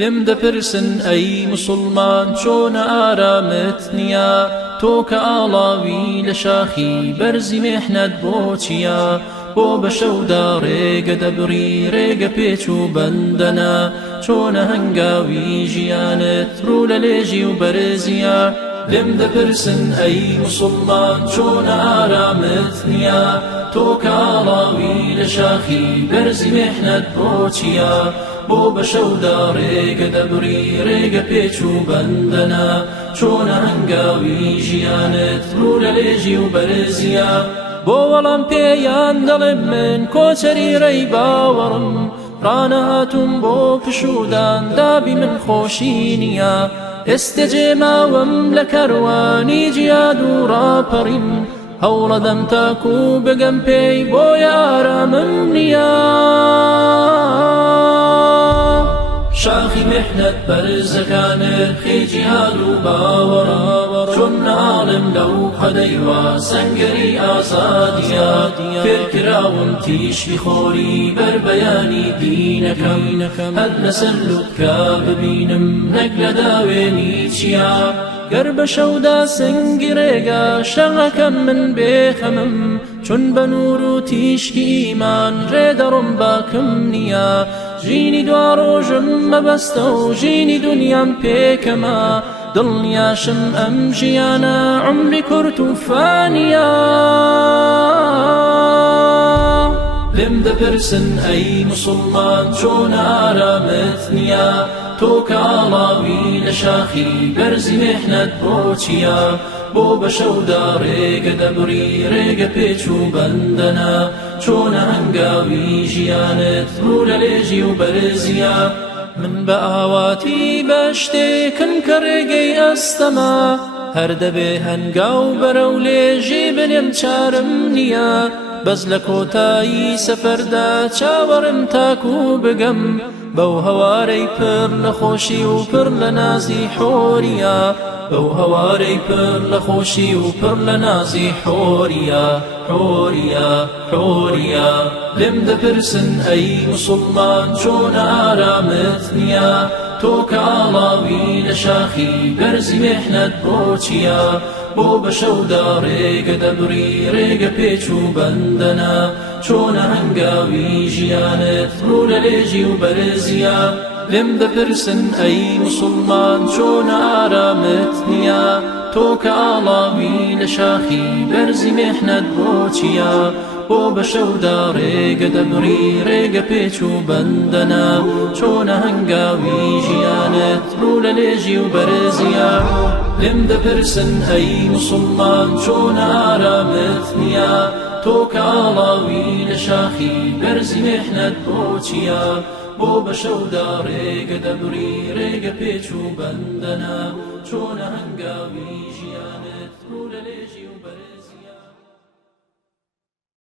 لێم دەپرسن ئەی موسڵمان چۆنە ئارامت نییە تۆ کە ئاڵاوی لە شاخی بەرزی مێحنەت بۆ چییە بۆ بە شەودا ڕێگە دەبڕی ڕێگە پێچ و بەندەنە چۆنە هەنگاوی ژیانت ڕوو لە لێژی و بەرزیە لێم دەپرسن ئەی موسڵمان چۆنە ئارامت نییە تۆ کە ئاڵاوی لە شاخی بەرزی مێحنەت بۆ چییە بۆ بە شەودا ڕێگە دەبڕی ڕێگە پێچ و بەندەنە چۆنە هەنگاوی ژیانت ڕوو لە لێژی و بەرزیە بۆ وەڵام پێیان دەڵێم من کۆچەری ڕێی باوەڕم ڕانەهاتوم بۆ پشودان دابی من خۆشی نییە ئێستە جێماوەم لە کەروانی جیاد و ڕاپەڕیم هەوڵەدەم تاکو بگەم پێی بۆ یارامم نییە شاخی محنەت بەرزەکانت خێجی هاد و باوەڕە چۆن ناڵم لەو قەدەیوە سەنگەری ئازادیە فێرکراوم تیشی خۆری بەربەیانی دینەکەم هەر لەسەر لوتکە ببینم نەک لە داوێنی چییە گەر بە شەودا سنگی ڕێگە شەڕەکەم من بێخەمم چون بە نور و تیشکی ئیمان ڕێدەڕم باکم نییە ژینی دوا ڕۆژم مەبەستە و ژینی دونیام پێکەمە دڵنیاشم ئەم ژیانە عمری کورت و فانیە لێم دەپرسن ئەی موسڵمان چۆنە ئارامت نییە تۆ کە ئاڵاوی لە شاخی بەرزی مێحنەت بۆ چییە بۆ بە شەودا ڕێگە دەبڕی ڕێگە پێچ و بەندەنە چۆنە هەنگاوی ژیانت ڕوو لە لێژی و بەرزیە من بە ئاواتی بە شتێکم کە ڕێگەی ئەستەما هەر دەبێ هەنگاو بەرەو لێژی بنێم چارم نییە بەس لە کۆتایی سەفەردا چاوەڕم تاکو بگەم بەو هەوارەی پڕ لە خۆشی و پڕ لە نازی حۆریە بەو هەوارەی پڕ لە خۆشی و پڕ لە نازی حۆریە حۆریە حۆریە لێم دەپرسن ئەی موسڵمان چۆنە ئارامت نییە تۆ کە ئاڵاوی لە شاخی بەرزی مێحنەت بۆ چییە بۆ بە شەودا ڕێگە دەبڕی ڕێگە پێچ و بەندەنە چۆنە هەنگاوی ژیانت ڕوو لە لێژی و بەرزیە لێم دەپرسن ئەی موسڵمان چۆنە ئارامت نییە تۆ کە ئاڵاوی لە شاخی بەرزی مێحنەت بۆ چییە بۆ بە شەودا ڕێگە دەبڕی ڕێگە پێچ و بەندەنە چۆنە هەنگاوی ژیانت ڕوو لە لێژی و بەرزیە لێم دەپرسن ئەی موسڵمان چۆنە ئارامت نییە تۆ کە ئاڵاوی لە شاخی بەرزی مێحنەت بۆ چییە بۆ بە شەودا ڕێگە دەبڕی ڕێگە پێچ و بەندەنە چۆنە هەنگاوی ژیانت ڕوو لە لێژی و بەرزیە